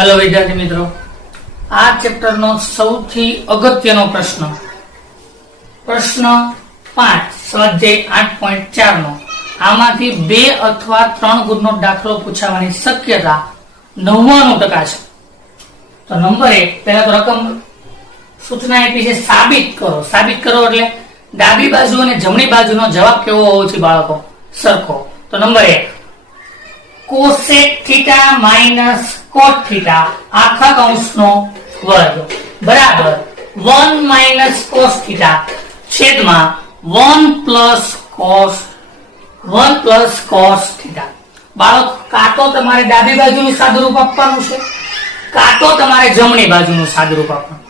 Hello विद्यार्थी मित्रों, आ chapter no सौथी अगत्यनो प्रश्न प्रश्न 5 स्वाध्याय 8.4 नो आमांथी 2 अथवा 3 गुणनो दाखलो पूछावानी शक्यता 99% छे। तो नंबर 1 पहला तो रकम सूचना आपी छे साबित करो એટલે ડાબી બાજુ અને જમણી બાજુનો જવાબ કેવો હોવો જોઈએ બાળકો? સરખો। તો નંબર 1 કોસેક થીટા માઈનસ કોટ થીટા આખા કૌંસનો વર્ગ બરાબર 1 માઈનસ કોસ થીટા છેદમાં 1 પ્લસ કોસ થીટા। બાળક કાં તો તમારે ડાબી બાજુનું સાદુરૂપ આપવાનું છે, કાં તો તમારે જમણી બાજુનું સાદુરૂપ આપવાનું।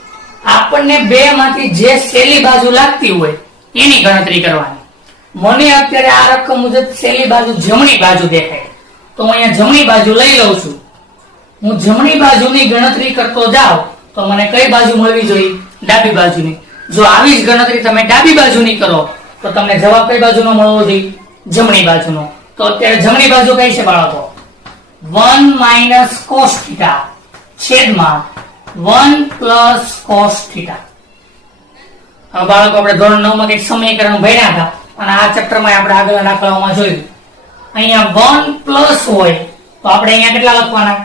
આપણને બે માંથી જે સહેલી બાજુ લાગતી હોય એની ગણતરી કરવાની। મને અત્યારે આ રકમ મુજબ સહેલી બાજુ જમણી બાજુ દેખાય, तो मैं जमणी बाजू लई लઉં છું। હું જમણી બાજુની ગણતરી કરતો જાઉં તો મને કઈ બાજુ મળવી જોઈએ? ડાબી બાજુની। જો આવી જ ગણતરી તમે ડાબી બાજુની કરો તો તમને જવાબ કઈ બાજુનો મળવો જોઈએ? જમણી બાજુનો। તો અત્યારે જમણી બાજુ કઈ છે બાળકો? 1 માઈનસ cos થીટા છેદમાં 1 પ્લસ cos થીટા। હવે બાળકો આપણે ધોરણ 9 માં કંઈક સમીકરણ ભણ્યા હતા અને આ ચેપ્ટરમાં આપણે આગળના દાખલાઓમાં જોયું। અહીંયા 1 પ્લસ હોય તો આપણે અહીંયા કેટલા લખવાના?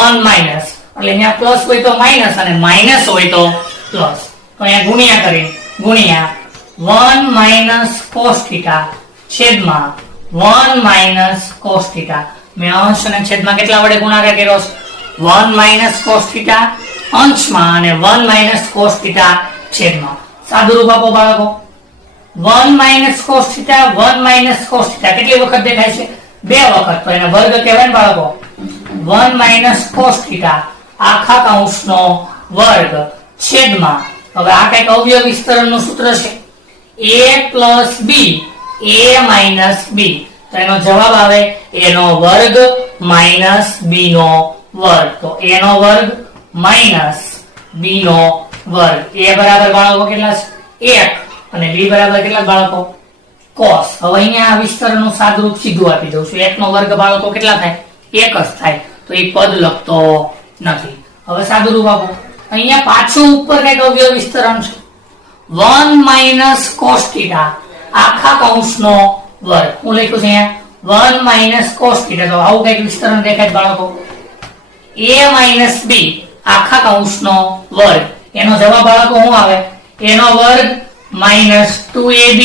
1 માઈનસ, એટલે અહીંયા પ્લસ હોય તો માઈનસ અને માઈનસ હોય તો પ્લસ। તો અહીંયા ગુણ્યા કરી ગુણ્યા 1 માઈનસ cos થીટા છેદમાં 1 માઈનસ cos થીટા। મેં અંશ અને છેદમાં કેટલા વડે ગુણાકાર કર્યો છે? 1 માઈનસ cos થીટા અંશમાં અને 1 માઈનસ cos થીટા છેદમાં। સાદુરૂપ આપો બાળકો। 1 minus cos theta 1 minus cos theta કેટલી વખત દેખાય છે? બે વખત। તો એનો વર્ગ કહેવાય ને બાળકો। 1 માઈનસ cos થીટા આખા કૌંસનો વર્ગ છેદમાં, હવે આ કઈક અવયવ વિસ્તરણનું સૂત્ર છે a plus b a minus b। તો એનો જવાબ આવે a નો વર્ગ માઈનસ b નો વર્ગ। તો a નો વર્ગ માઈનસ b નો વર્ગ। a બરાબર બાળકો કેટલા છે? 1 અને b બરાબર કેટલા બાળકો? cos। હવે અહીંયા આ વિસ્તરણનું સાદુરૂપ સીધું આપી દઉં છું। 1 નો વર્ગ બાળકો કેટલા થાય? 1 જ થાય। તો એ પદ લખતો નથી। હવે સાદુરૂપ આપો। અહીંયા પાછું ઉપર કઈક અવયવ વિસ્તરણ છે 1 માઈનસ cos થીટા આખા કૌંસનો વર્ગ। હું લખ્યું છે અહીંયા 1 માઈનસ cos થીટા। તો આવું કઈક વિસ્તરણ દેખાય બાળકો। a માઈનસ b આખા કૌંસનો વર્ગ। એનો જવાબ બાળકો શું આવે? a નો વર્ગ माइनस 2ab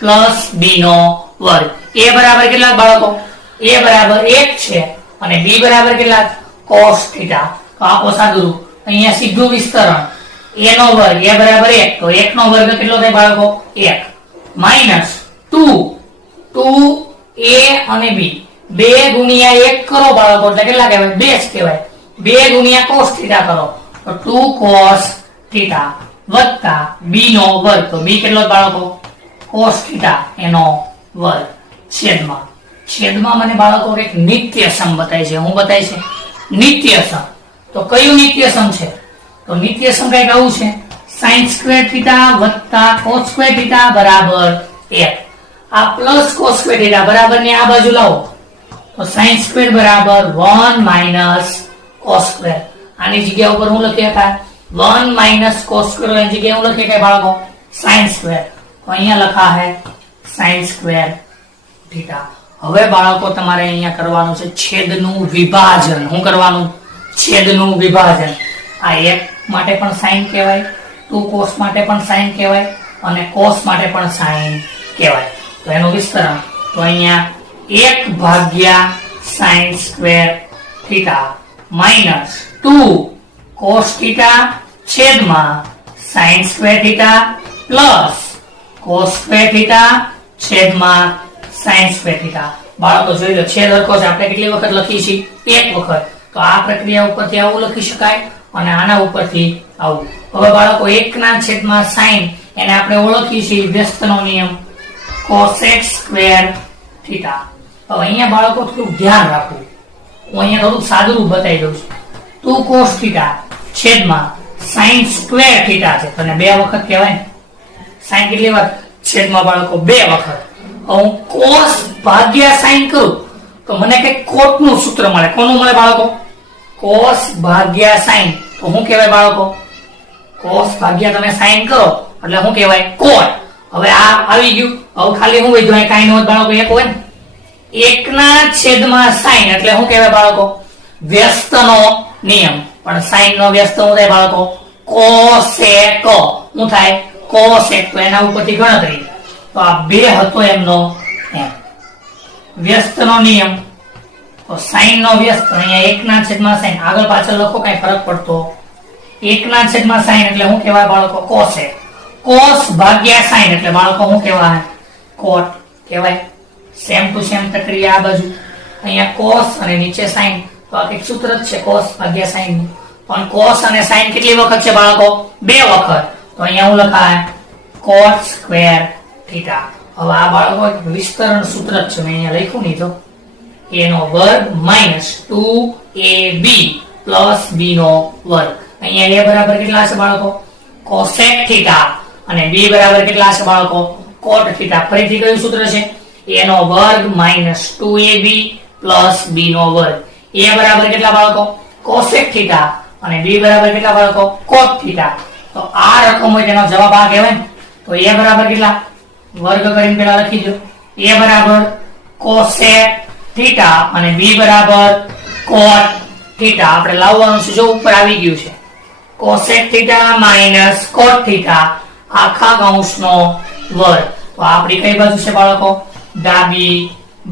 प्लस b नो वर्ग। a बराबर કેટલા બાળકો? a बराबर 1 છે અને b बराबर કેટલા? cos theta. તો આપો સાદુરૂપ। અહીંયા સીધું વિસ્તરણ a નો વર્ગ a बराबर 1, તો 1 નો વર્ગ કેટલો થાય બાળકો? 1 માઈનસ 2a અને b 2 ગુણ્યા 1 કરો બાળકો એટલે કેટલા કહેવાય? 2 જ કહેવાય। 2 ગુણ્યા cos थीटा કરો તો 2 cos थीटा वत्ता b नो वर्ग। तो b કેટલો બાળકો? cos थीटा એનો વર્ગ છેદમાં મને બાળકો એક નિત્યસમ બતાય છે। હું બતાય છે નિત્યસમ। તો કયું નિત્યસમ છે? તો નિત્યસમ કઈક આવું છે sin સ્ક્વેર થીટા વત્તા cos સ્ક્વેર થીટા બરાબર 1। આ પ્લસ cos સ્ક્વેર થીટા બરાબર ને આ બાજુ લાવો તો sin સ્ક્વેર બરાબર 1 માઈનસ cos સ્ક્વેર। આની જગ્યા ઉપર હું લખ્યા હતા 1 माइनस cos स्क्वायर एनी जगह હું લખી કે બાળકો sin સ્ક્વેર। તો અહીંયા લખા है sin સ્ક્વેર થીટા। હવે બાળકો તમારે અહીંયા કરવાનું છે છેદનું વિભાજન। હું કરવાનું? છેદનું વિભાજન। આ 1 માટે પણ sin કહેવાય, 2 cos માટે પણ sin કહેવાય અને cos માટે પણ sin કહેવાય। તો એનું વિસ્તરણ તો અહીંયા 1 ભાગ્યા sin square theta minus 2 cos theta छेदमा sin square theta plus cos square theta छेदमा sin स्क्वेर थीटा। बाळको જોઈ લો છેદ હરખો છે। આપણે કેટલી વખત લખી છે? એક વખત। તો આ પ્રક્રિયા ઉપરથી આવું લખી શકાય અને આના ઉપરથી આવું। હવે બાળકો 1 ના છેદમાં sin એને આપણે ઓળખી છે વ્યસ્તનો નિયમ cosec સ્ક્વેર થીટા। તો અહીંયા બાળકો થોડું ધ્યાન રાખવું। હું અહીંયા થોડું સાદુરૂપ બતાવી દઉં છું। 2 cos थीटा छेदमा sin स्क्वेर थीटा છે તો ને બે વખત કહેવાય ને। sin કેટલી વાર? છેદમાં બાળકો બે વખત। હું cos ભાગ્યા sin કરું તો મને કઈ કોટ નું સૂત્ર મળે। કોનું મળે બાળકો? cos ભાગ્યા sin, તો શું કહેવાય બાળકો? cos ભાગ્યા તમે sin કરો એટલે શું કહેવાય? cot. હવે આ આવી ગયું. હવે ખાલી શું વધ્યું? અહીં કાંઈ નહોતું બાળકો, એક હોય ને, 1/sin એટલે શું કહેવાય બાળકો? વ્યસ્તનો નિયમ. પણ sin નો વ્યસ્ત શું થાય બાળકો? cosec. શું થાય? cosec. તો એના ઉપરથી ગણતરી. તો આ 2 હતો એમનો એમ વ્યસ્તનો નિયમ. તો sin નો વ્યસ્ત અહીંયા 1/sin, આગળ પાછળ લખો કઈ ફરક પડતો 1/sin એટલે શું કહેવાય બાળકો? cosec. cos ભાગ્યા sin એટલે બાળકો શું કહેવાય? cot કહેવાય. સેમ ટુ સેમ પ્રક્રિયા આ બાજુ, અહીંયા cos અને નીચે sin. તો આ એક સૂત્ર જ છે cos ભાગ્યા sin નું. પણ cos અને sin કેટલી વખત છે બાળકો? 2 વખત. તો અહીંયા હું લખાય cot square theta. હવે આ બાળકો વિસ્તરણ સૂત્ર જ છે, મેં અહીંયા લખ્યું નહીં તો a નો વર્ગ minus 2ab plus b નો વર્ગ. અહીંયા a બરાબર કેટલા છે બાળકો? cosec theta અને b બરાબર કેટલા છે બાળકો? cot theta. ફરીથી કયું સૂત્ર છે? a નો વર્ગ minus 2ab plus b નો વર્ગ. a બરાબર કેટલા બાળકો? cosec theta અને b બરાબર કેટલા બાળકો? cot theta. તો આ રકમ હોય તેનો જવાબ આ કહેવાય ને. તો a બરાબર કેટલા? વર્ગ કરીને પેલા લખી દો. a બરાબર cosec theta અને b બરાબર cot theta. આપણે લાવવાનું છે, જો ઉપર આવી ગયું છે cosec theta minus cot theta આખા કૌંસનો વર્ગ. તો આપણી કઈ બાજુ છે બાળકો? ડાબી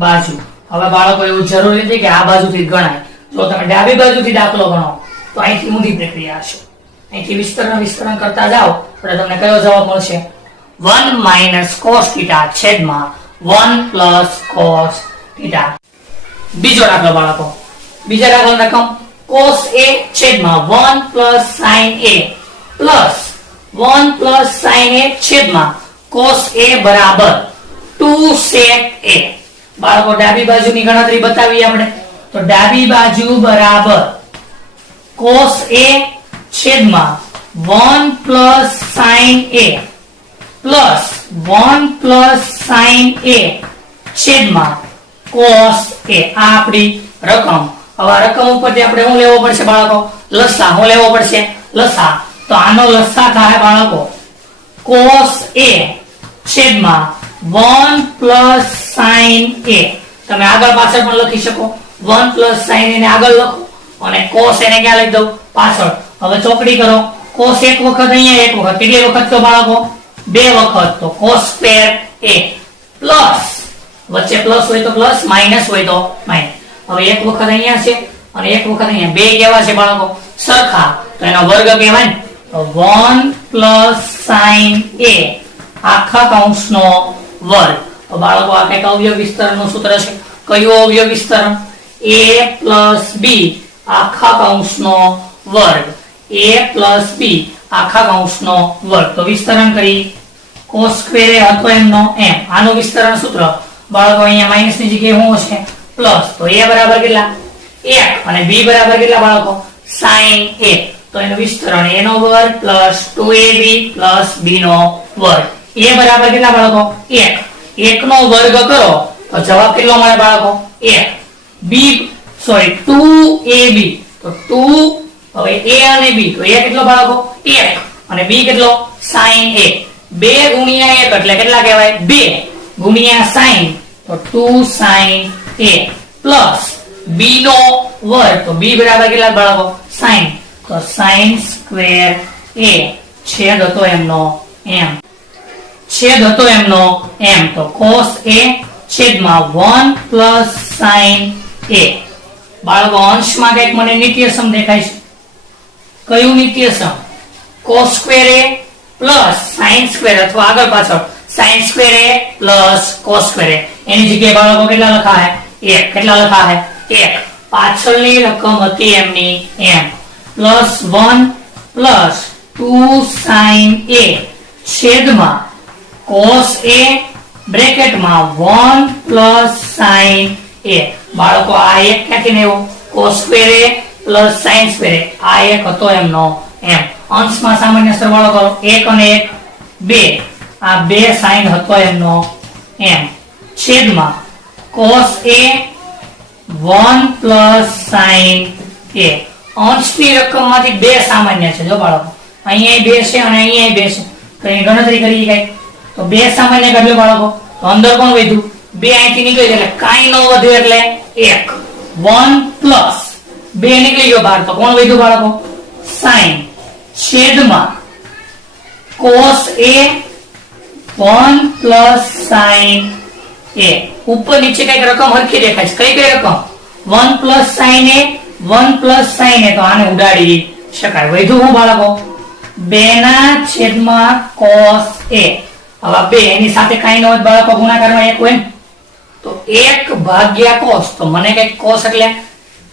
બાજુ. હવે બાળકો એવું જરૂરી નથી કે આ બાજુથી ગણાય. જો તમે ડાબી બાજુથી દાખલો ગણો તો અહીંથી ઊંધી પ્રક્રિયા હશે. અહીંથી વિસ્તરણ કરતા જાઓ એટલે તમને કયો જવાબ મળશે? 1 minus cos theta છેદમાં 1 plus cos theta. બીજો દાખલો બાળકો, બીજા દાખલાની રકમ cos a છેદમાં 1 plus sin a plus 1 plus sin a છેદમાં cos a બરાબર 2 sec a. બાળકો ડાબી બાજુની ગણતરી બતાવી આપણે. તો ડાબી બાજુ બરાબર cos a છેદમાં 1 plus sin a plus 1 plus sin a છેદમાં cos a. આ આપણી રકમ. હવે આ રકમ ઉપરથી આપણે શું લેવો પડશે બાળકો? લસા. શું લેવો પડશે? લસા. તો આનો લસા થાય બાળકો cos a છેદમાં 1 plus sin a. તમે આગળ પાછળ પણ લખી શકો. 1 plus sin a ને આગળ લખો અને cos એને ક્યાં લખી દઉં? પાછળ. હવે ચોકડી કરો. cos એક વખત, અહીંયા એક વખત. કેટલી વખત તો બાળકો? 2 વખત. તો cos square a plus વચ્ચે પ્લસ હોય તો પ્લસ, માઈનસ હોય તો માઈનસ. હવે એક વખત અહીંયા છે અને એક વખત અહીંયા. બે કેવા છે બાળકો? સરખા. તો એનો વર્ગ કહેવાય ને. તો 1 plus sin a આખા કૌંસનો વર્ગ. તો બાળકો આ કંઈક અવયવ વિસ્તરણનું સૂત્ર છે. કયું અવયવ વિસ્તરણ? a plus b આખા કૌંસનો વર્ગ. a plus b આખા કૌંસનો વર્ગ. તો વિસ્તરણ કરી cos square a હતો એમનો એમ. આનું વિસ્તરણ સૂત્ર બાળકો અહીંયા માઈનસ ની જગ્યાએ શું હશે? પ્લસ. તો a બરાબર કેટલા? 1 અને b બરાબર કેટલા બાળકો? sin a. તો એનું વિસ્તરણ a નો વર્ગ plus 2ab plus b નો વર્ગ. a બરાબર કેટલા બાળકો? 1. 1 નો વર્ગ કરો તો જવાબ કેટલો મળે બાળકો? 1. b 2ab. તો 2 હવે a અને b. તો a કેટલો બાળકો? 1 અને b કેટલો? sin a. 2 ગુણ્યા 1 એટલે કેટલા કહેવાય? 2 ગુણ્યા sin. તો 2 sin a plus b નો વર્ગ. તો b બરાબર કેટલા બાળકો? sin. તો sin square a છેદ હતો એમનો એમ. છેદ હતો એમનો એમ. તો cos a છેદમાં 1 plus sin a. બાળકો અંશમાં કંઈક મને નિત્યસમ દેખાય છે. કયું નિત્યસમ? cos square a plus sin square અથવા આગળ પાછળ sin square a plus cos square a. એની જગ્યાએ બાળકો કેટલા લખાય? 1. કેટલા લખાય? 1. પાછળની રકમ હતી એમની એમ. plus 1 plus 2 sin a છેદમાં cos a બ્રેકેટમાં 1 plus sin a. બાળકો આ એક ક્યાંથી લેવો? cos square a plus sin square a. આ એક હતો એમનો એમ. અંશમાં સામાન્ય સરવાળો કરો. 1 અને 1 2. આ 2 sin હતો એમનો એમ. છેદમાં cos a 1 plus sin a. અંશની રકમમાંથી 2 સામાન્ય છે. જો બાળકો અહીંયા 2 છે અને અહીંયા 2 છે, તો એની ગણતરી કરી કઈ તો 2 સામાન્ય કાઢ્યો બાળકો, તો અંદર કોણ વધ્યું 2 અહીંથી નીકળી જાય એટલે કાંઈ ન વધ્યું એટલે 1 1 પ્લસ 2 નીકળી ગયો બહાર, તો કોણ વધ્યું બાળકો sin છેદમાં cos a 1 plus sin a. ઉપર નીચે કઈક રકમ હરખી દેખાય છે, કઈ રકમ 1 plus sin a 1 plus sin a, તો આને ઉડાડી શકાય. વધ્યું હું બાળકો 2 ના છેદમાં cos a. હવે 2 એની સાથે કાઈ ન હોય બાળકો, ગુણાકારમાં 1 હોય તો 1 ભાગ્યા cos, તો મને કઈક cos એટલે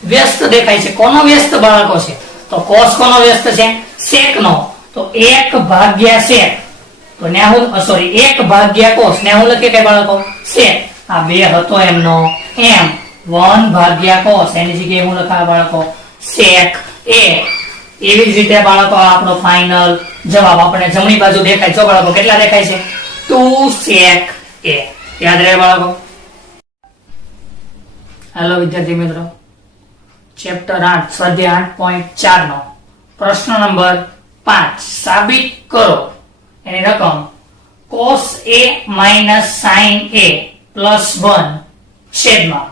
વ્યસ્ત દેખાય છે. કોનો વ્યસ્ત બાળકો છે? તો cos કોનો વ્યસ્ત છે? sec નો. તો 1 ભાગ્યા sec, તો ન્યા હું સોરી 1 ભાગ્યા cos, ન્યા હું લખીએ કઈ બાળકો sec. આ 2 હતો એમનો એમ 1 ભાગ્યા cos, એની જગ્યાએ હું લખાય બાળકો sec a. એવી જ રીતે બાળકો આપણો ફાઇનલ જવાબ આપણે જમણી બાજુ દેખાય છે બાળકો. કેટલા દેખાય છે? 2 sec a. યાદ રહે બાળકો. હેલો વિદ્યાર્થી મિત્રો, ચેપ્ટર 8 સ્વાધ્યાય 8.4 નો પ્રશ્ન નંબર 5 સાબિત કરો એની રકમ cos a minus sin a plus 1 છેદમાં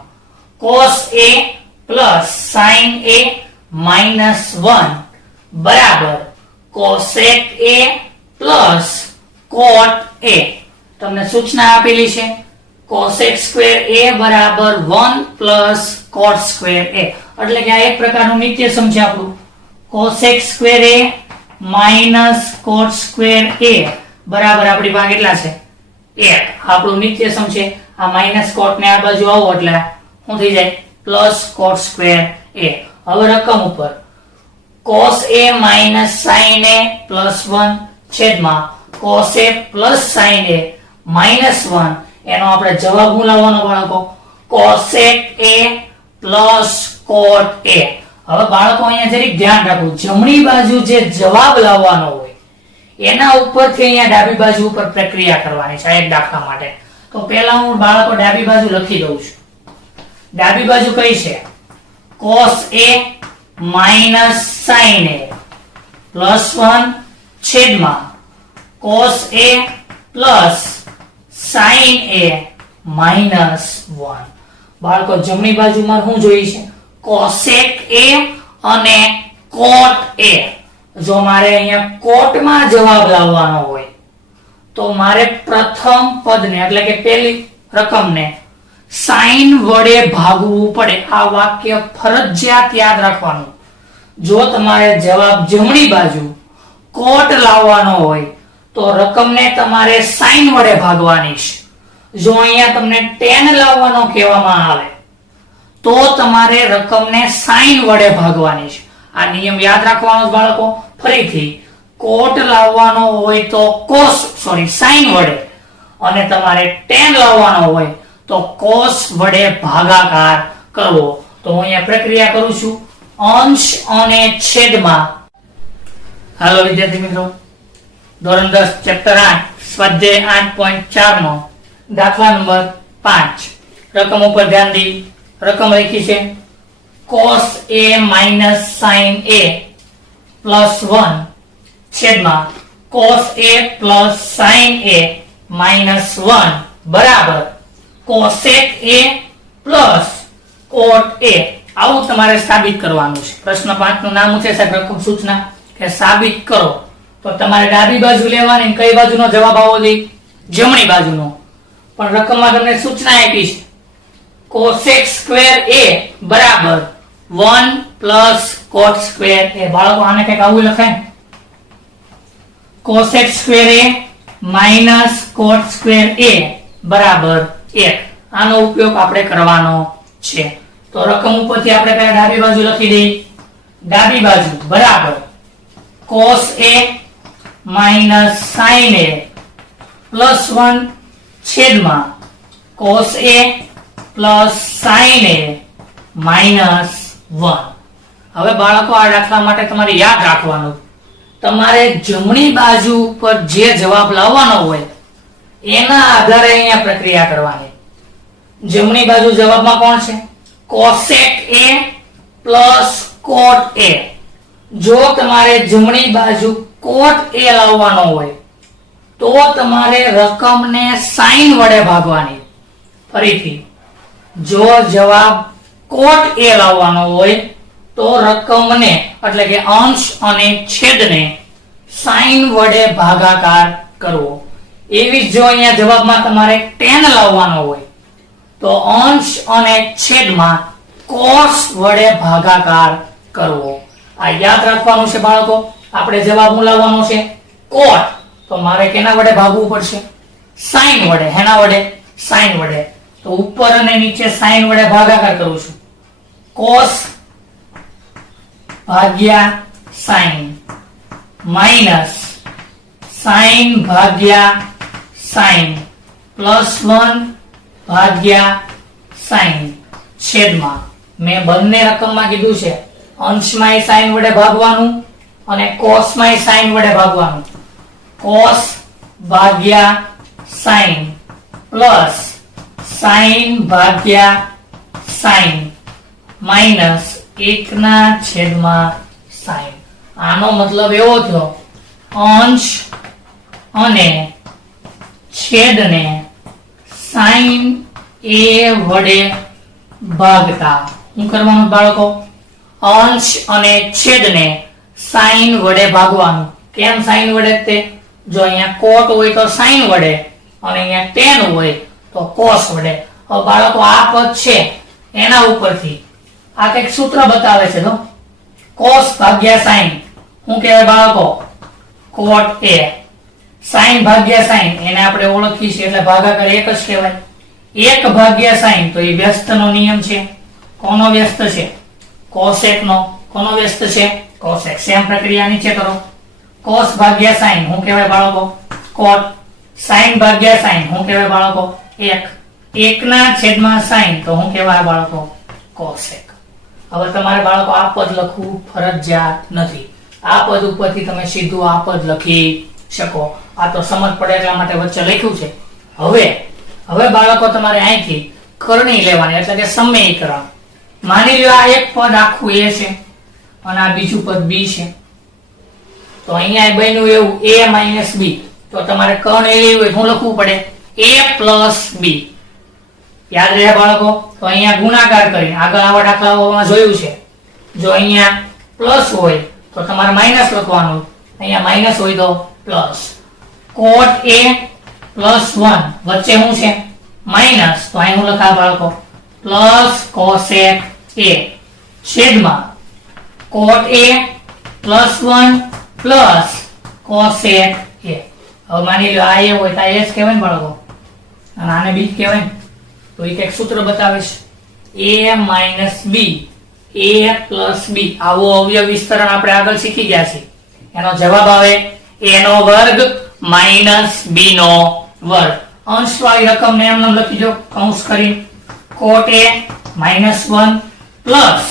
cos a plus sin a minus 1 બરાબર cosec a plus cot a. તમને સૂચના આપેલી છે cosec square a બરાબર 1 plus cot square a, એટલે કે આ એક પ્રકારનું નિત્યસમ છે આપણું. cosec square a minus cot square a બરાબર આપણી પાસે કેટલા છે 1. આપણું નિત્યસમ છે. આ માઈનસ cot ને આ બાજુ આવો એટલે શું થઈ જાય પ્લસ cot square a. હવે રકમ ઉપર cos a minus sin a plus 1 છેદમાં cos a plus sin a minus 1, એનો આપણે જવાબ હું લાવવાનો બાળકો cosec a plus cot a. હવે બાળકો અહીંયા જરીક ધ્યાન રાખવું, જમણી બાજુ જે જવાબ લાવવાનો હોય એના ઉપરથી અહીંયા ડાબી બાજુ ઉપર પ્રક્રિયા કરવાની છે. એક દાખલા માટે તો પહેલા હું બાળકો ડાબી બાજુ લખી દઉં છું. ડાબી બાજુ કઈ છે? cos a minus sin a plus 1 છેદમાં cos a plus sin a minus 1. બાળકો જમણી બાજુમાં શું જોઈએ છે? cosec a અને cot a. જો મારે અહીંયા cot માં જવાબ લાવવાનો હોય તો મારે પ્રથમ પદને એટલે કે પહેલી રકમને sin વડે ભાગવું પડે. આ વાક્ય ફરજિયાત યાદ રાખવાનું. જો તમારે જવાબ જમણી બાજુ cot લાવવાનો હોય તો રકમને તમારે sin વડે ભાગવાની છે. જો અહીંયા તમને tan લાવવાનો કહેવામાં આવે તો તમારે રકમને sin વડે ભાગવાની છે. આ નિયમ યાદ રાખવાનો બાળકો. ફરીથી cot લાવવાનો હોય તો sin વડે, અને તમારે tan લાવવાનો હોય તો cos વડે ભાગાકાર કરવો. તો હું અહીંયા પ્રક્રિયા કરું છું અંશ અને છેદમાં. હાલો વિદ્યાર્થી મિત્રો, ધોરણ 10 ચેપ્ટર 8 સ્વાધ્યાય 8.4 નો દાખલા નંબર 5 રકમ ઉપર ધ્યાન દી. રકમ લખી છે cos a minus sin a plus 1 છેદમાં cos a plus sin a minus 1 બરાબર cosec a plus cot a. આવું તમારે સાબિત કરવાનું છે. પ્રશ્ન 5 નું નામ છે સાહેબ રકમ સૂચના કે સાબિત કરો. તો તમારે ડાબી બાજુ લેવાની, કઈ બાજુનો જવાબ આવવો જોઈએ? જમણી બાજુનો. પણ રકમમાં તમને સૂચના આપી છે cosec square a બરાબર 1 plus cot square a. બાળકો આને કંઈક આવું લખાય cosec square a minus cot square a બરાબર 1. આનો ઉપયોગ આપણે કરવાનો છે. તો રકમ ઉપરથી આપણે પહેલા ડાબી બાજુ લખી દઈએ. ડાબી બાજુ બરાબર cos a minus sin a plus 1 છેદમાં cos a plus sin a minus 1. હવે બાળકો આ દાખલા માટે તમારે યાદ રાખવાનું, તમારે જમણી બાજુ પર જે જવાબ લાવવાનો હોય એના આધારે અહીંયા પ્રક્રિયા કરવાની. જમણી બાજુ જવાબમાં કોણ છે? cosec a plus કોટ એ. જો તમારે જમણી બાજુ કોટ એ લાવવાનો હોય તો તમારે રકમને સાઈન વડે ભાગવાની. ફરીથી, જો જવાબ કોટ એ લાવવાનો હોય તો રકમને એટલે કે અંશ અને છેદને સાઈન વડે ભાગાકાર કરવો. એવી જો અહીંયા જવાબમાં તમારે tan લાવવાનો હોય તો અંશ અને છેદમાં cos વડે ભાગાકાર કરવો. આ યાદ રાખવાનું છે બાળકો. આપણે જવાબ હું લાવવાનો છે cot, તો મારે કેના વડે ભાગવું પડશે? sin વડે. હેના વડે? sin વડે. તો ઉપર અને નીચે sin વડે ભાગાકાર કરું છું. cos ભાગ્યા sin માઈનસ sin ભાગ્યા sin પ્લસ 1 ભાગ્યા sin છેદમાં મેં બંને રકમમાં કીધું છે અંશમાં sin વડે ભાગવાનું અને cosમાં sin વડે ભાગવાનું. cos ભાગ્યા sin પ્લસ sin ભાગ્યા sin માઈનસ 1/sin. આનો મતલબ એવો થયો અંશ અને છેદને sin a વડે ભાગતા. શું કરવાનું બાળકો? અંશ અને છેદને sin વડે ભાગવાનું. કેમ sin વડે? તે જો અહીંયા cot હોય તો sin વડે અને અહીંયા tan હોય તો cos વડે. હવે બાળકો આ પદ છે એના ઉપરથી આ કઈક સૂત્ર બતાવે છે. તો cos ભાગ્યા sin શું કહેવાય બાળકો? cot a. sin ભાગ્યા sin એને આપણે ઓળખીએ છીએ એટલે ભાગાકાર એક જ કહેવાય. 1 ભાગ્યા sin તો એ વ્યસ્તનો નિયમ છે. કોનો વ્યસ્ત છે? cosec નો. કોનો વ્યસ્ત છે? cosec. સેમ પ્રક્રિયા નીચે કરો. cos ભાગ્યા sin શું કહેવાય બાળકો? cot. sin ભાગ્યા sin શું કહેવાય બાળકો? 1/sin તો શું કહેવાય બાળકો? cosec. હવે તમારે બાળકો આ પદ લખવું ફરજિયાત નથી. આ પદ ઉપરથી તમે સીધું આ પદ લખી શકો. આ તો સમજ પડે એટલા માટે વચ્ચે લખ્યું છે. હવે બાળકો તમારે અહીંથી કરણી લેવાની એટલે કે સમીકરણ. માની લો આ એક પદ આખું a છે અને આ બીજું પદ b છે. તો અહીંયા બન્યું એવું a - b. તો તમારે કરણી લેવી હોય શું લખવું પડે? a + b. યાદ રહે બાળકો? તો અહીંયા ગુણાકાર કરી આગળ આવા દાખલાઓમાં જોયું છે. જો અહીંયા પ્લસ હોય તો તમારે માઈનસ લખવાનું. અહીંયા માઈનસ હોય તો પ્લસ. cot a + 1 વચ્ચે શું છે? માઈનસ. તો અહીં હું લખા બાળકો પ્લસ cosec a છેદમાં cot a + 1 plus cosec a. હવે માની લો આ a હોય તો આ s કહેવાય ને બાળકો અને આને b કહેવાય ને. તો એક એક સૂત્ર બતાવીશ. a - b a + b. આવો અવયવ વિસ્તરણ આપણે આગળ શીખી ગયા છે. એનો જવાબ આવે a નો વર્ગ - b નો વર્ગ. અંશવાળી રકમને એમ નામ લખી દો કૌંસ કરી. cot a -1 plus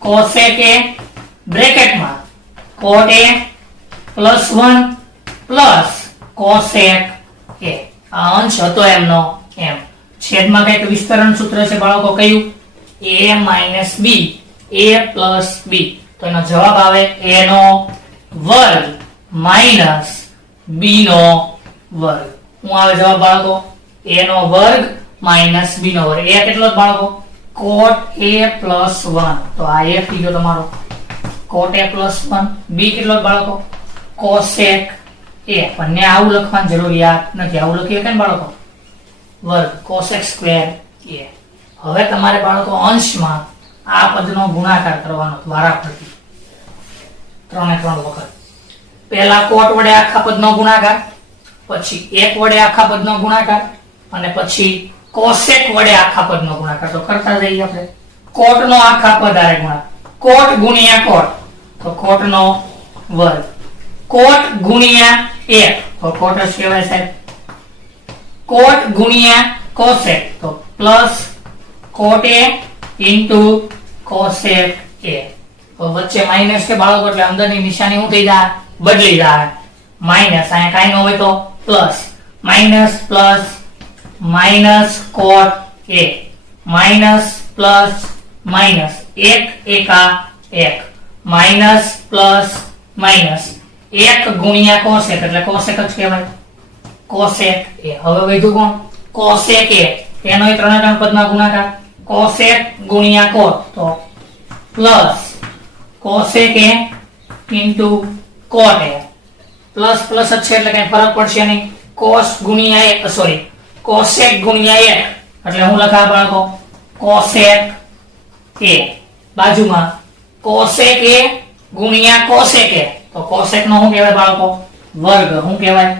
cosec a બ્રેકેટમાં cot a +1 plus cosec a. આ અંશ હતો એમનો એમ. છેદમાં કઈક વિસ્તરણ સૂત્ર છે બાળકો કયું? a - b a + b. તો એનો જવાબ આવે a નો વર્ગ - b નો વર્ગ. શું આવે જવાબ બાળકો? a નો વર્ગ - b નો વર્ગ. a કેટલો બાળકો? cot a + 1. તો આ a થઈ ગયો તમારો cot a + 1. b કેટલો બાળકો? cosec a. પણ આવું લખવાની જરૂરિયાત નથી. આવું લખીએ કેમ બાળકો? વર્ગ cosec² a. હવે તમારે બાળકો અંશમાં આ પદનો ગુણાકાર કરવાનો વારાફરતી 3 વખત. પહેલા cot વડે આખા પદનો ગુણાકાર, પછી 1 વડે આખા પદનો ગુણાકાર અને પછી cosec વડે આખા પદનો ગુણાકાર. તો કરતા જઈએ આપણે. cot નો આખા પદ આરે ગુણાકાર. cot ગુણ્યા cot તો cot નો વર્ગ. cot ગુણ્યા 1 તો cot જ કહેવાય સાહેબ. cot ગુણ્યા cosec તો plus cot a * cosec a. તો વચ્ચે માઈનસ છે બાળકો એટલે અંદરની નિશાની શું થઈ જાય? બદલી જાય. માઈનસ અહીંયા કાઈ ન હોય તો plus. Minus plus minus cot a minus plus minus 1 * 1 1 minus plus minus 1 ગુણ્યા કોસેક એટલે કોસેક જ કહેવાય કોસેક એ હવે વધ્યું કોણ કોસેક એ એનો એ ત્રણે ત્રણ પદમાં ગુણાકાર કોસેક ગુણ્યા કોટ તો પ્લસ કોસેક એ ઇન્ટુ કોટ એ પ્લસ પ્લસ જ છે એટલે કઈ ફરક પડશે નહીં કોસ ગુણ્યા 1 સોરી કોસેક ગુણ્યા 1 એટલે હું લખા બાળકો કોસેક એ બાજુમાં કોસેક એ ગુણ્યા કોસેક એ તો કોસેક નો શું કહેવાય બાળકો વર્ગ શું કહેવાય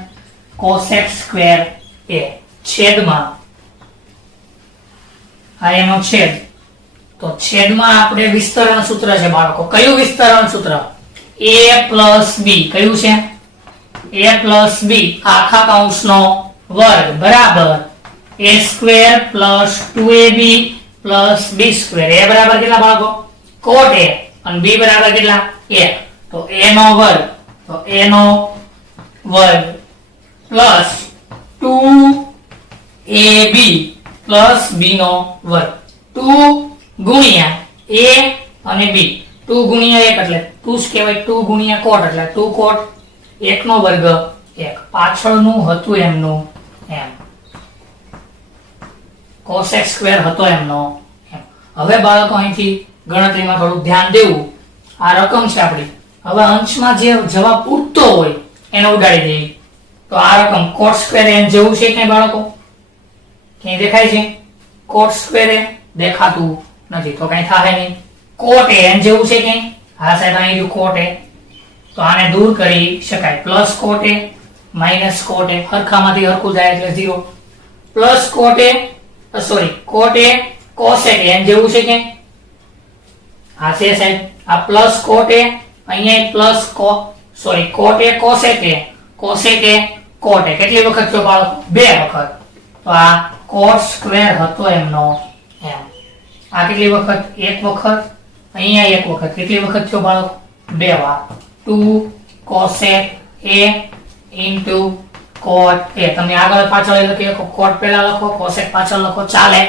કોસેક સ્ક્વેર એ છેદમાં આ એનો છેદ તો છેદમાં આપણે વિસ્તરણ સૂત્ર છે બાળકો કયું વિસ્તરણ સૂત્ર a plus b કયું છે a plus b આખા કૌંસનો વર્ગ બરાબર a square plus 2ab plus b square a બરાબર કેટલા બાળકો cot a અને b બરાબર કેટલા 1 તો a નો વર્ગ તો a નો વર્ગ plus 2ab plus b નો વર્ગ 2 ગુણ્યા a અને b 2 ગુણ્યા 1 એટલે 2 જ કહેવાય 2 ગુણ્યા cot એટલે 2 cot 1 નો વર્ગ 1 પાછળનું હતું એમનું એમ cosec સ્ક્વેર હતો એમનો એમ હવે બાળકો અહીંથી ગણતરીમાં થોડું ધ્યાન દેવું આ રકમ છે આપણી હવે અંશમાં જે જવાબ ઉઠતો હોય એને ઉડાડી દઈએ તો આ રકમ cot સ્ક્વેર n જેવું છે કે બાળકો ક્યાં દેખાય છે cot સ્ક્વેર n દેખાતું નથી તો કઈ થાય નહીં cot n જેવું છે કે હા સાહેબ અહીં cot a તો આને દૂર કરી શકાય plus cot a minus cot a હરખામાંથી હરખું જાય એટલે 0 plus cot a sorry cot a cosec n જેવું છે કે આ છે સાહેબ આ પ્લસ cot a અહીંયા plus sorry cot a cosec a cot a કેટલી વખત થયો બાળકો બે વખત તો આ cot સ્ક્વેર હતો એમનો એમ આ કેટલી વખત એક વખત અહીંયા એક વખત કેટલી વખત થયો બાળકો બે વાર 2 cosec a into cot a તમે આગળ પાછળ લખી શકો cot પહેલા લખો cosec પાછળ લખો ચાલે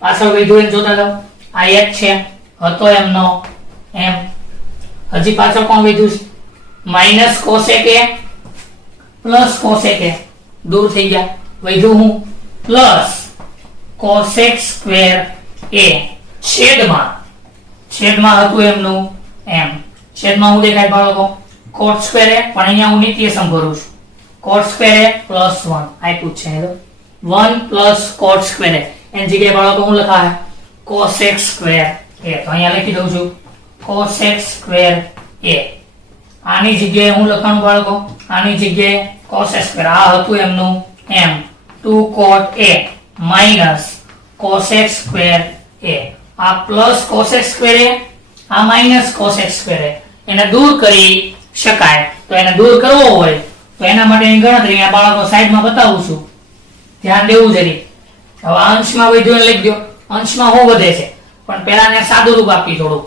પાછળ વધ્યું એને જોતા જાવ આ એક છે હતો એમનો એમ હજી પાછળ કોણ વધ્યું છે minus cosec a plus cosec a દૂર થઈ ગયા વધ્યું હું પ્લસ cosec સ્ક્વેર a છેદમાં હતું એમનું એમ છેદમાં હું દેખાય બાળકો cot સ્ક્વેર a પણ અહીંયા હું નિત્યસમ ભરું છું cot સ્ક્વેર a પ્લસ 1 આપ્યું છે 1 પ્લસ cot સ્ક્વેર a એની જગ્યાએ બાળકો હું લખાય cosec સ્ક્વેર a તો અહીંયા લખી દઉં છું cosec સ્ક્વેર a આની જગ્યાએ હું લખવાનું બાળકો આની જગ્યાએ cosec સ્ક્વેર આ હતું એમનું એમ 2 cot a minus cosec square a આ પ્લસ cosec સ્ક્વેર a આ માઈનસ cosec સ્ક્વેર a એને દૂર કરી શકાય તો એને દૂર કરવો હોય તો એના માટેની ગણતરી આ બાળકો સાઈડમાં બતાવું છું ધ્યાન દેવું જરી હવે અંશમાં વધ્યું લખી દો અંશમાં શું વધે છે પણ પહેલાને સાદું રૂપ આપી થોડું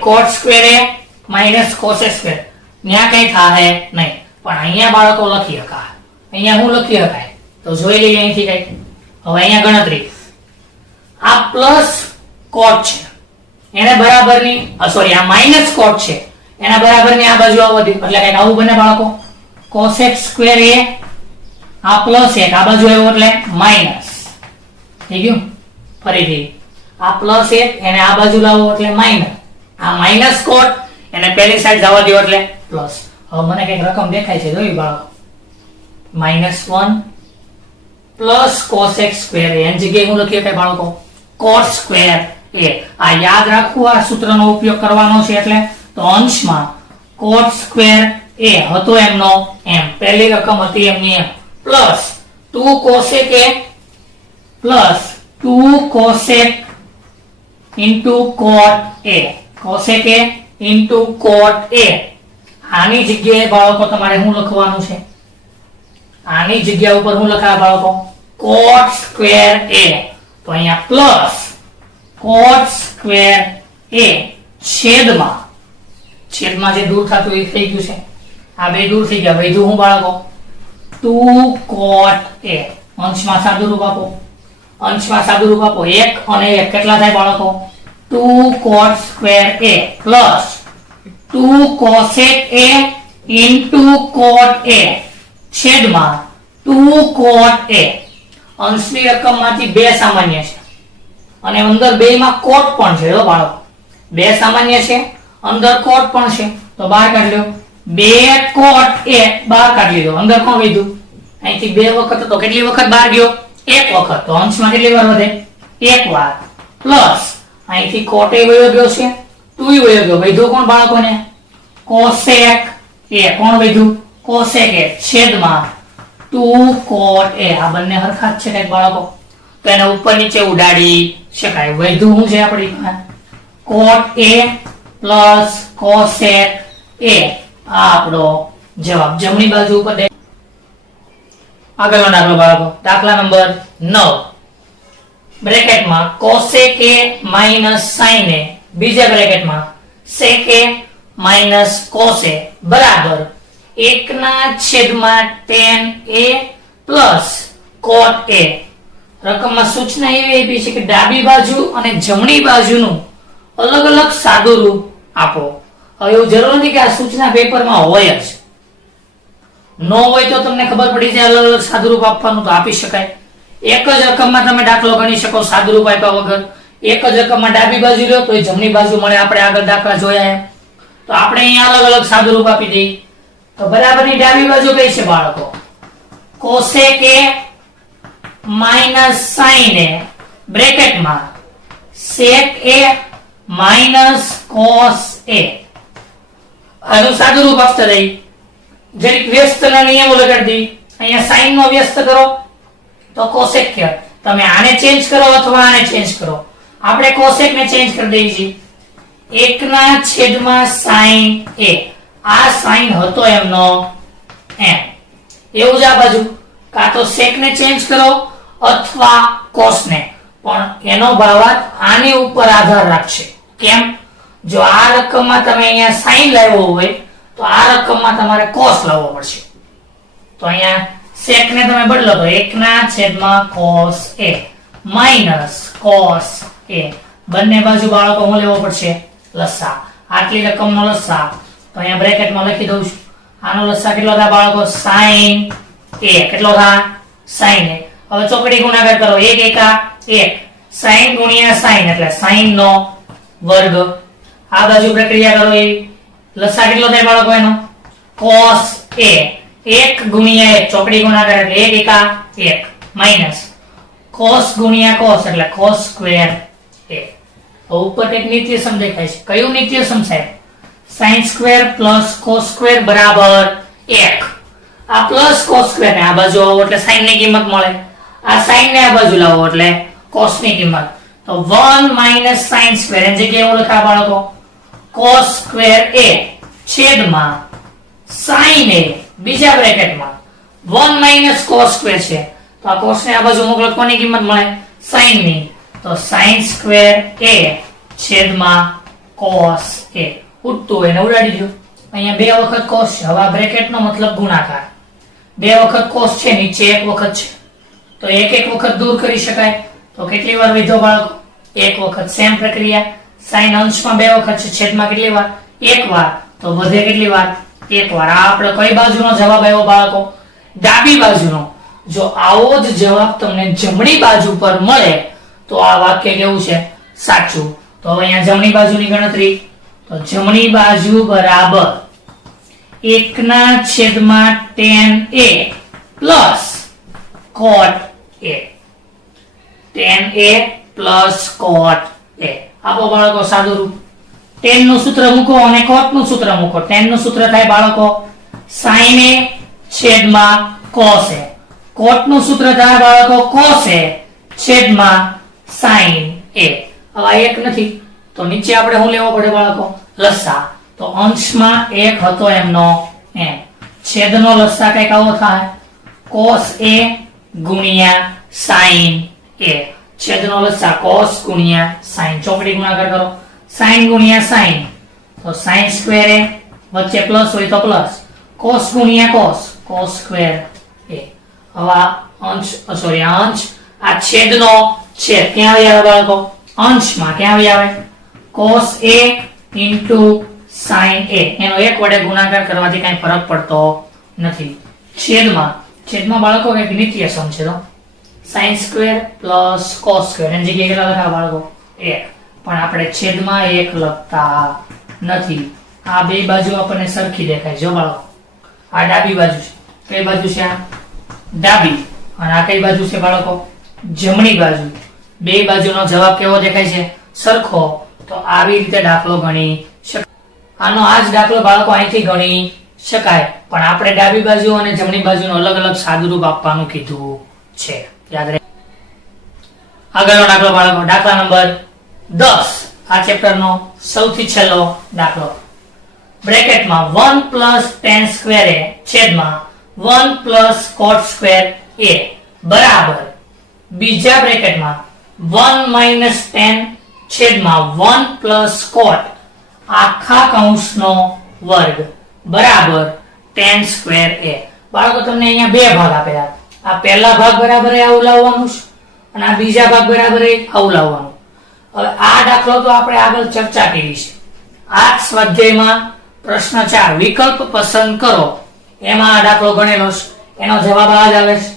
cot square a minus cosec square ન્યા કઈ થાય નહીં પણ અહીંયા બાળકો લખી શકાય અહીંયા હું લખી શકાય તો જોઈ લઈએ અહીંથી કઈ હવે અહીંયા ગણતરી આ પ્લસ cot છે એને બરાબરની સોરી આ માઈનસ cot છે એના બરાબરની આ બાજુ આવવા દો એટલે કઈક આવું બને બાળકો cosec સ્ક્વેર a આ પ્લસ 1 આ બાજુ આવ્યો એટલે માઈનસ થઈ ગયું ફરીથી આ પ્લસ 1 એને આ બાજુ લાવો એટલે માઈનસ આ માઈનસ cot એને પહેલી સાઈડ જવા દો એટલે પ્લસ હવે મને કઈક રકમ દેખાય છે જોઈ બાળકો -1 પ્લસ cosec સ્ક્વેર a એની જગ્યાએ હું લખીએ કે બાળકો cot સ્ક્વેર a આ યાદ રાખવું આ સૂત્રનો ઉપયોગ કરવાનો છે એટલે તો અંશમાં cot સ્ક્વેર a હતો એમનો એમ પહેલી રકમ હતી એમની એમ plus 2 cosec a plus 2 cosec into cot a cosec a into cot a આની જગ્યાએ બાળકો તમારે શું લખવાનું છે આની જગ્યા ઉપર શું લખાય બાળકો cot સ્ક્વેર a તો અહીંયા પ્લસ cot સ્ક્વેર a છેદમાં જે દૂર થતું એ થઈ ગયું છે આ બે દૂર થઈ ગયા વધ્યું હું બાળકો 2 cot a અંશમાં સાદું રૂપ આપો 1 અને 1 કેટલા થાય બાળકો 2 cot square a plus 2 cosec a into cot a છેદમાં 2 cot a. અંશની રકમમાંથી બે સામાન્ય છે અને અંદર બેમાં cot પણ છે. જો બાળકો બે સામાન્ય છે, અંદર cot પણ છે, તો બહાર કાઢી લો. 2 cot a બહાર કાઢી લીધો. અંદર કોણ વધ્યું? અહીંથી બે વખત તો કેટલી વખત બહાર ગયો? એક વખત. તો અંશમાં કેટલી વાર વધે? એક વાર. પ્લસ અહીંથી cot a વયો ગયો છે, 2 વયો ગયો. વધ્યું કોણ બાળકોને? cosec a. કોણ વધ્યું? cosec a છેદમાં 2 cot a. આ બંને હરખા જ છે કઈક બાળકો, તો એને ઉપર નીચે ઉડાડી શકાય. વધ્યું શું છે આપણી પાસે? cot a plus cosec a. આ આપણો જવાબ. જમણી બાજુ ઉપર આગળનો દાખલો બાળકો, દાખલા number 9. બ્રેકેટમાં cosec a minus sin a, બીજા બ્રેકેટમાં sec a minus cos a બરાબર 1/tan a plus cot a. રકમમાં સૂચના એવી આપી છે કે ડાબી બાજુ અને જમણી બાજુનું અલગ અલગ સાદું રૂપ આપો. હવે એવું જરૂર નથી કે આ સૂચના પેપરમાં હોય જ. નો હોય તો તમને ખબર પડી જાય અલગ અલગ સાદું રૂપ આપવાનું, તો આપી શકાય. એક જ રકમમાં તમે દાખલો ગણી શકો સાદું રૂપ આપ્યા વગર. એક જ રકમમાં ડાબી બાજુ લો તો જમણી બાજુ મળે. આપણે આગળ દાખલા જોયા એમ. તો આપણે અહીંયા અલગ અલગ સાદું રૂપ આપી દઈએ. તો બરાબરની ડાબી બાજુ કઈ છે બાળકો? cosec a minus sin a બ્રેકેટમાં sec a minus cos a. આનું સાદું રૂપ આપતા રહી. જરીક વ્યસ્તના નિયમો લગાડી દી. અહીંયા sin નો વ્યસ્ત કરો તો cosec કહેવાય. તમે આને ચેન્જ કરો અથવા આને ચેન્જ કરો. આપણે cosec ને ચેન્જ કરી દઈએ છીએ. 1/sin a. આ sin હતો એમનો એમ. એવું જ આ બાજુ કાં તો sec ને ચેન્જ કરો અથવા cos ને, પણ એનો ભાવાર્થ આની ઉપર આધાર રાખશે. કેમ? જો આ રકમમાં તમે અહીંયા sin લાવ્યો હોય તો આ રકમમાં તમારે cos લાવવો પડશે. તો અહીંયા sec ને તમે બદલો તો 1/cos a minus cos a. બંને બાજુ બાળકો હું લેવો પડશે? લસા. આટલી રકમનો લસા તો અહીંયા બ્રેકેટમાં લખી દઉં છું. આનો લસા કેટલો થાય બાળકો? sin a. કેટલો થાય? sin a. હવે ચોકડી ગુણાકાર કરો. 1 એકા 1 sin ગુણ્યા sin એટલે sin નો વર્ગ. આ બાજુ પ્રક્રિયા કરો. એ લસા કેટલો થાય બાળકો એનો? cos a. 1 ગુણ્યા 1 ચોકડી ગુણાકાર એટલે 1 એકા 1 માઈનસ cos ગુણ્યા cos એટલે cos સ્ક્વેર a. ઉપર એક નિત્યસમ દેખાય છે. કયું નિત્યસમ સાહેબ? sin square plus cos square બરાબર 1. આ પ્લસ cos સ્ક્વેર ને આ બાજુ આવો એટલે sin ની કિંમત મળે. આ sin ને આ બાજુ લાવો એટલે cos ની કિંમત. તો 1 - sin સ્ક્વેર એની જગ્યાએ હું લખા બાળકો cos સ્ક્વેર a છેદમાં sin a બીજા બ્રેકેટમાં 1 - cos સ્ક્વેર છે તો આ cos ને આ બાજુ મોકલો કોની કિંમત મળે? sin ની. તો sin સ્ક્વેર a છેદમાં cos a. ઉડતું હોય ને ઉડાડી દો. અહીંયા બે વખત cos છે. હવે આ બ્રેકેટનો મતલબ ગુણાકાર. બે વખત cos છે, નીચે એક વખત છે, તો એક એક વખત દૂર કરી શકાય. તો કેટલી વાર વધ્યો બાળકો? એક વખત. સેમ પ્રક્રિયા. sin અંશમાં બે વખત છે, છેદમાં કેટલી વાર? એક વાર. તો વધે કેટલી વાર? એક વાર. આ આપણે કઈ બાજુનો જવાબ આવ્યો બાળકો? ડાબી બાજુનો. જો આવો જ જવાબ તમને જમણી બાજુ પર મળે તો આ વાક્ય કેવું છે? સાચું. તો હવે અહીંયા જમણી બાજુની ગણતરી. તો જમણી બાજુ બરાબર 1/tan a plus cot a. tan a plus cot a. આપો બાળકો સાદું રૂપ. tan નું સૂત્ર મૂકો અને cot નું સૂત્ર મૂકો. tan નું સૂત્ર થાય બાળકો sin a છેદમાં cos a. cot નું સૂત્ર થાય બાળકો cos a છેદમાં sin a. હવે એક નથી તો નીચે આપણે શું લેવો પડે બાળકો? લસા. તો અંશમાં એક હતો એમનો એમ. છેદનો લસા કઈક આવો થાય cos a ગુણ્યા sin a. છેદનો લસા cos ગુણ્યા sin. ચોકડી ગુણાકાર કરો. sin ગુણ્યા sin તો sin સ્ક્વેર a વચ્ચે પ્લસ હોય તો પ્લસ cos ગુણ્યા cos સ્ક્વેર a. હવે આ અંશ આ છેદનો છેદ ક્યાં આવી આવે બાળકો? અંશમાં. ક્યાં આવી આવે? cos a into sin a, એનો 1 વડે ગુણાકાર કરવાથી કઈ ફરક પડતો નથી. છેદમાં બાળકો એક નિત્ય સમ છે તો sin square plus cos square એની જગ્યાએ કેટલા લખાવા બાળકો 1, પણ આપણે છેદમાં 1 લખતા નથી. આ બે બાજુ આપણને સરખી દેખાય જો બાળકો. આ ડાબી બાજુ છે, કઈ બાજુ છે? આ ડાબી. અને આ કઈ બાજુ છે બાળકો? જમણી બાજુ. બે બાજુનો જવાબ કેવો દેખાય છે? સરખો. તો આવી રીતે દાખલો ગણી શકાય. આનો આ જ દાખલો બાળકો અહીંથી ગણી શકાય, પણ આપણે ડાબી બાજુ અને જમણી બાજુનું અલગ અલગ સાદુરૂપ આપવાનું કીધું છે, યાદ રહે. આગળનો દાખલો બાળકો, દાખલા નંબર 10. આ ચેપ્ટરનો સૌથી છેલ્લો દાખલો. બ્રેકેટમાં 1 plus tan square a છેદમાં 1 plus cot square a બરાબર બીજા બ્રેકેટમાં 1 minus tan છેદમાં 1 plus cot આખા કૌંસનો વર્ગ બરાબર tan square a. બાળકો તમને અહીંયા બે ભાગ આપેલા. આ પહેલા ભાગ બરાબર આવું લાવવાનું છે અને આ બીજા ભાગ બરાબર આવું લાવવાનું. હવે આ દાખલો તો આપણે આગળ ચર્ચા કરી છે. આ સ્વાધ્યાયમાં પ્રશ્ન 4 વિકલ્પ પસંદ કરો એમાં આ દાખલો ગણેલો છે, એનો જવાબ આ જ આવે છે.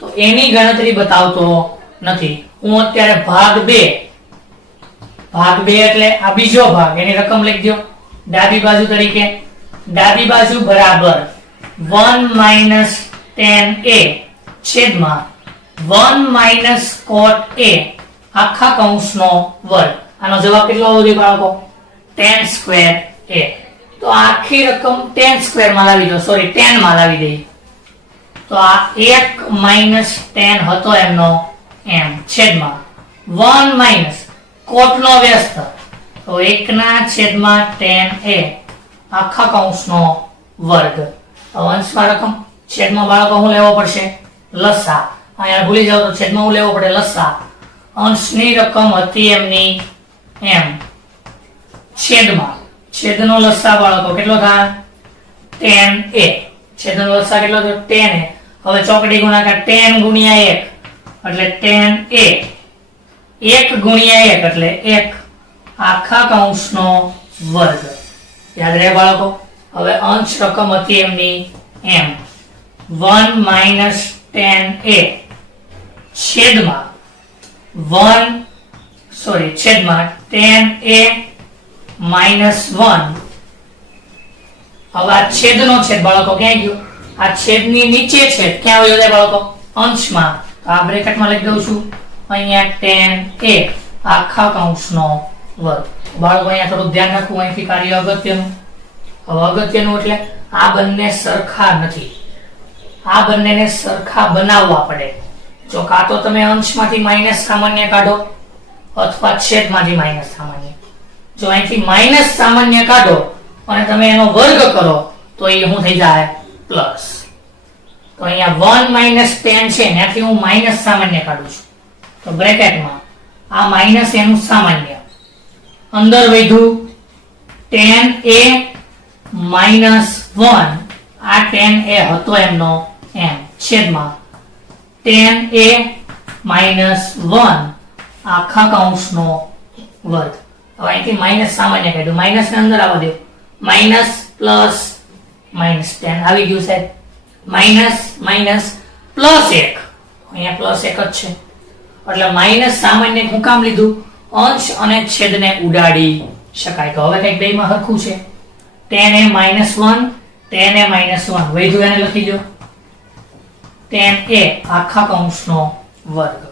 તો એની ગણતરી બતાવતો નથી. હું અત્યારે ભાગ 2 એટલે આ બીજો ભાગ, એની રકમ લખી દો ડાબી બાજુ તરીકે. ડાબી બાજુ બરાબર 1 minus tan a છેદમાં 1 minus cot a આખા કૌંસનો વર્ગ. આનો જવાબ કેટલો આવવો જોઈએ બાળકો? tan square a. તો આખી રકમ tan square માં લાવી દો, સોરી tan માં લાવી દઈએ. તો આ 1 minus tan હતો એમનો એમ છેદમાં 1 minus cot નો વ્યસ્ત તો 1 ના છેદમાં tan a આખા કૌંસનો વર્ગ. અંશમાં રકમ, છેદમાં બાળકો શું લેવો પડશે? લસા. અહીંયા ભૂલી જાવ તો છેદમાં શું લેવો પડે? લસા. અંશની રકમ હતી એમની એમ છેદમાં છેદનો લસા બાળકો કેટલો થાય? tan a. છેદનો લસા કેટલો થયો? tan a. હવે ચોકડી ગુણાકાર tan ગુણ્યા 1 એટલે tan a. 1 ગુણ્યા 1 એટલે 1 આખા કૌંસનો વર્ગ. યાદ રહે બાળકો. હવે અંશ રકમ હતી એમની એમ 1 minus tan a છેદમાં tan a minus 1. હવે આ છેદનો છેદ બાળકો ક્યાં ગયો? આ છેદની નીચે છેદ ક્યાં આવ્યો છે બાળકો? અંશમાં. તો આ બ્રેકેટમાં લખી દઉં છું અહીંયા tan a આખા કૌંસનો વર્ગ. બાળકો અહીંયા થોડું ધ્યાન રાખવું, અહીંથી કાર્ય અગત્યનું. હવે અગત્યનું એટલે આ બંને સરખા નથી, આ બંનેને સરખા બનાવવા પડે. જો કાં તો તમે અંશમાંથી માઈનસ સામાન્ય કાઢો અથવા છેદમાંથી માઈનસ સામાન્ય. જો અહીંથી માઈનસ સામાન્ય કાઢો અને તમે એનો વર્ગ કરો તો એ શું થઈ જાય? પ્લસ. તો અહીંયા 1 minus tan છે ત્યાંથી હું માઈનસ સામાન્ય કાઢું છું તો બ્રેકેટમાં આ માઈનસ એનું સામાન્ય અંદર વધ્યું tan a minus 1. આ tan a હતો એમનો એમ છેદમાં tan a minus 1 આખા કૌંસનો વર્ગ. હવે અહીંથી માઈનસ સામાન્ય કાઢ્યું, માઈનસ ને અંદર આવવા દો. માઈનસ પ્લસ માઈનસ tan આવી ગયું સાહેબ. માઈનસ માઈનસ પ્લસ 1, અહીંયા પ્લસ 1 જ છે એટલે માઈનસ સામાન્ય હું કામ લીધું? અંશ અને છેદને ઉડાડી શકાય. તો હવે કંઈક બેમાં હરખું છે. tan a minus 1 tan a minus 1 વધ્યું એને લખી દો tan a આખા કૌંસનો વર્ગ.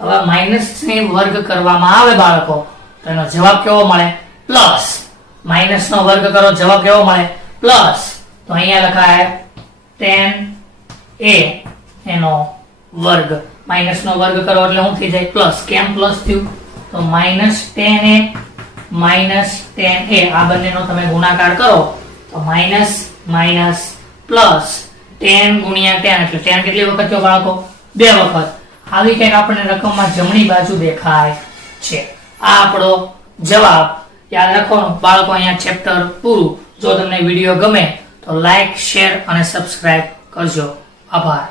હવે માઈનસ ને વર્ગ કરવામાં આવે બાળકો તો એનો જવાબ કેવો મળે? પ્લસ. માઈનસ નો વર્ગ કરો જવાબ કેવો મળે? પ્લસ. તો અહીંયા લખાય tan a એનો વર્ગ. માઈનસ નો વર્ગ કરો એટલે શું થઈ જાય? પ્લસ. કેમ પ્લસ થયું? તો minus tan a minus tan a આ બંનેનો તમે ગુણાકાર કરો તો માઈનસ માઈનસ પ્લસ tan ગુણ્યા tan એટલે tan કેટલી વખત થયો બાળકો? 2 વખત. આવી કંઈક આપણને રકમમાં જમણી બાજુ દેખાય છે. આ આપણો જવાબ. યાદ રાખવાનું બાળકો. અહીંયા ચેપ્ટર પૂરું. જો તમને વિડીયો ગમે તો લાઈક, શેર અને સબસ્ક્રાઇબ કરજો. આભાર.